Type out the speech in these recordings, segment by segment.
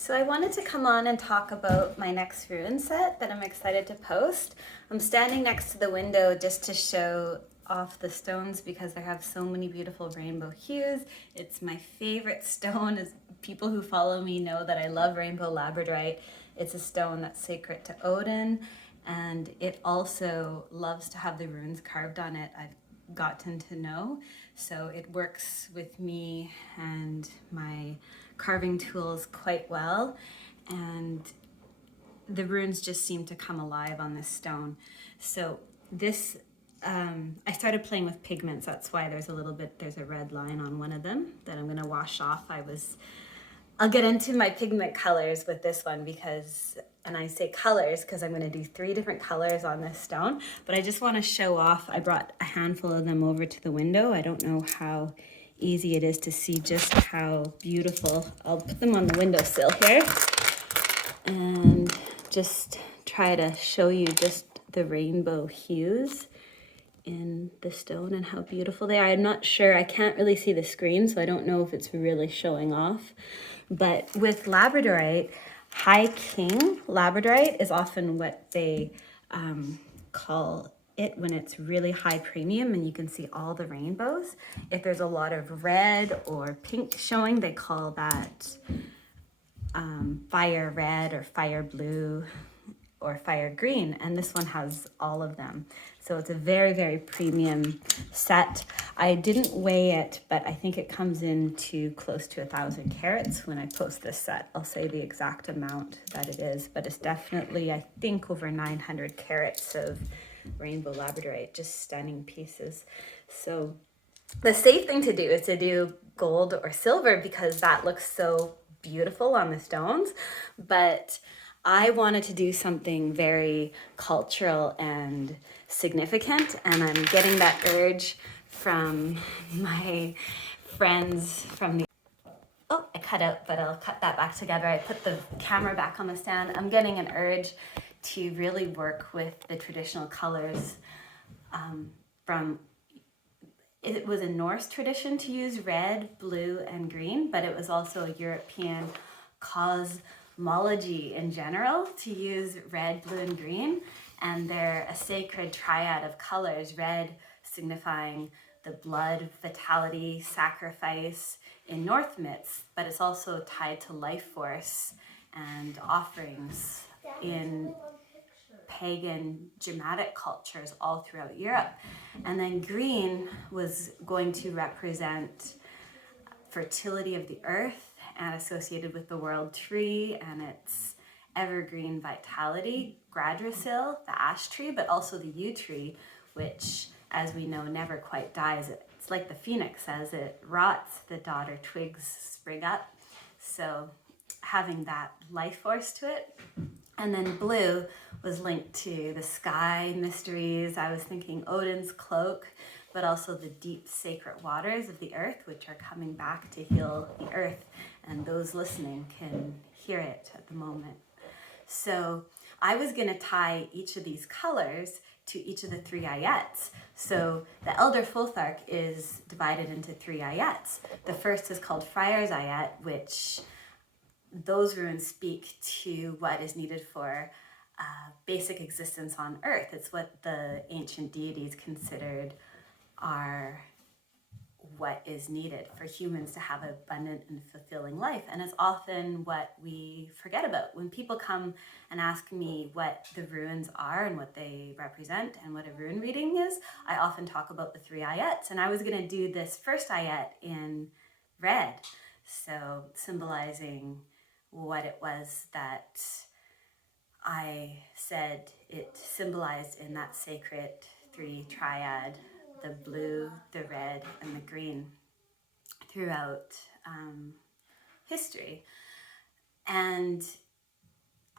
So I wanted to come on and talk about my next Rune set that I'm excited to post. I'm standing next to the window just to show off the stones because they have so many beautiful rainbow hues. It's my favorite stone. As people who follow me know that I love rainbow Labradorite. It's a stone that's sacred to Odin, and it also loves to have the runes carved on it. I've gotten to know, so it works with me and my carving tools quite well, and the runes just seem to come alive on this stone. So this I started playing with pigments. That's why there's a red line on one of them that I'm going to wash off. I'll get into my pigment colors with this one because, and I say colors because I'm going to do 3 different colors on this stone, but I just want to show off. I brought a handful of them over to the window. I don't know how easy it is to see just how beautiful. I'll put them on the windowsill here and just try to show you just the rainbow hues in the stone and how beautiful they are. I'm not sure, I can't really see the screen, so I don't know if it's really showing off. But with Labradorite, High King Labradorite is often what they call it when it's really high premium and you can see all the rainbows. If there's a lot of red or pink showing, they call that fire red or fire blue or fire green, and this one has all of them. So it's a very, very premium set. I didn't weigh it, but I think it comes into close to 1,000 carats when I post this set. I'll say the exact amount that it is, but it's definitely, I think, over 900 carats of rainbow Labradorite, just stunning pieces. So the safe thing to do is to do gold or silver because that looks so beautiful on the stones, but I wanted to do something very cultural and significant, and I'm getting that urge from my friends from the... Oh, I cut out, but I'll cut that back together. I put the camera back on the stand. I'm getting an urge to really work with the traditional colors it was a Norse tradition to use red, blue, and green, but it was also a European cosmology in general to use red, blue, and green. And they're a sacred triad of colors, red signifying the blood, vitality, sacrifice in Norse myths, but it's also tied to life force and offerings in pagan Germanic cultures all throughout Europe. And then green was going to represent fertility of the earth and associated with the world tree and its evergreen vitality, Gradrasil, the ash tree, but also the yew tree, which, as we know, never quite dies. It's like the phoenix, as it rots, the daughter twigs spring up. So having that life force to it. And then blue was linked to the sky mysteries. I was thinking Odin's cloak, but also the deep sacred waters of the earth, which are coming back to heal the earth. And those listening can hear it at the moment. So I was going to tie each of these colors to each of the 3 Ætts. So the Elder Futhark is divided into 3 Ætts. The first is called Frey's Ætt, which those runes speak to what is needed for basic existence on earth. It's what the ancient deities considered are what is needed for humans to have an abundant and fulfilling life. And it's often what we forget about. When people come and ask me what the runes are and what they represent and what a rune reading is, I often talk about the 3 Ætts. And I was going to do this first Ætt in red, so symbolizing what it was that I said it symbolized in that sacred 3 triad, the blue, the red, and the green throughout history. And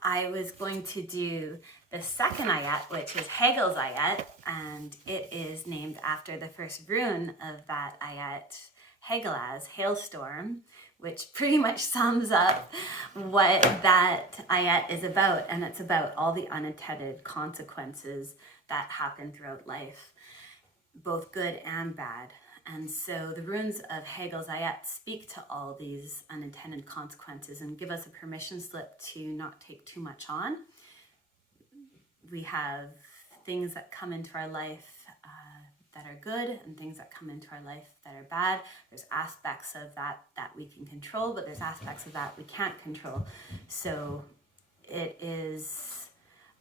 I was going to do the second Ætt, which is Hagal's Ætt, and it is named after the first rune of that Ætt, Hagal, hailstorm, which pretty much sums up what that Ætt is about. And it's about all the unintended consequences that happen throughout life, both good and bad. And so the runes of Hagal's Ætts speak to all these unintended consequences and give us a permission slip to not take too much on. We have things that come into our life that are good and things that come into our life that are bad. There's aspects of that we can control, but there's aspects of that we can't control. So it is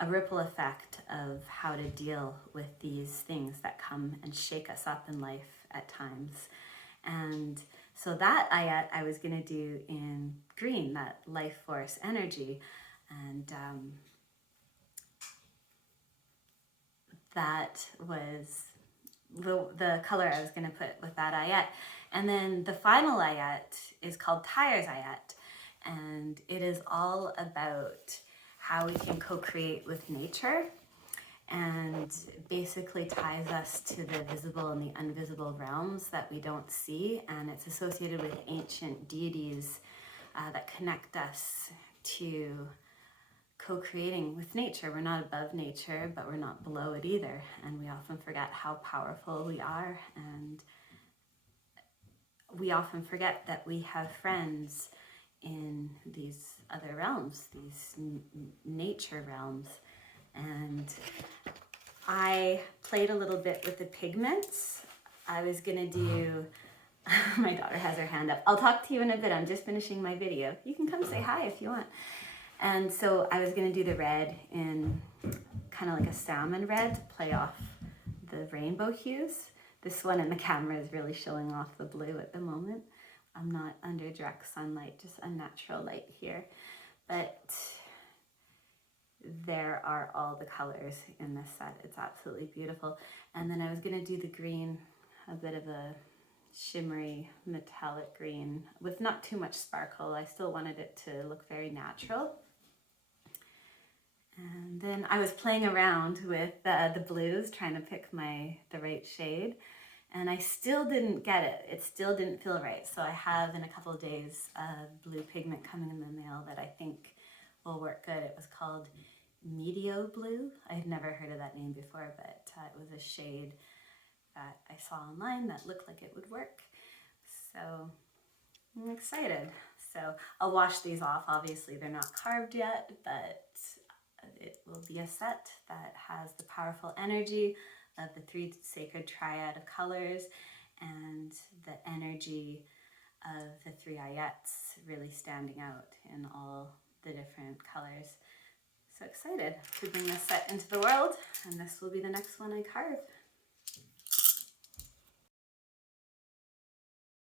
a ripple effect of how to deal with these things that come and shake us up in life at times. And so that I was going to do in green, that life force energy. And that was the color I was going to put with that ayat. And then the final ayat is called Tyre's ayat, and it is all about how we can co-create with nature, and basically ties us to the visible and the invisible realms that we don't see, and it's associated with ancient deities that connect us to co-creating with nature. We're not above nature, but we're not below it either. And we often forget how powerful we are. And we often forget that we have friends in these other realms, these nature realms. And I played a little bit with the pigments. I was gonna do, my daughter has her hand up. I'll talk to you in a bit. I'm just finishing my video. You can come say hi if you want. And so I was going to do the red in kind of like a salmon red to play off the rainbow hues. This one in the camera is really showing off the blue at the moment. I'm not under direct sunlight, just a natural light here. But there are all the colors in this set. It's absolutely beautiful. And then I was going to do the green, a bit of a shimmery metallic green with not too much sparkle. I still wanted it to look very natural. And then I was playing around with the blues, trying to pick the right shade, and I still didn't get it. It still didn't feel right. So I have in a couple of days blue pigment coming in the mail that I think will work good. It was called Medio Blue. I had never heard of that name before, but it was a shade that I saw online that looked like it would work. So I'm excited. So I'll wash these off. Obviously they're not carved yet, but it will be a set that has the powerful energy of the three sacred triad of colors and the energy of the three Ætts really standing out in all the different colors. So excited to bring this set into the world, and this will be the next one I carve.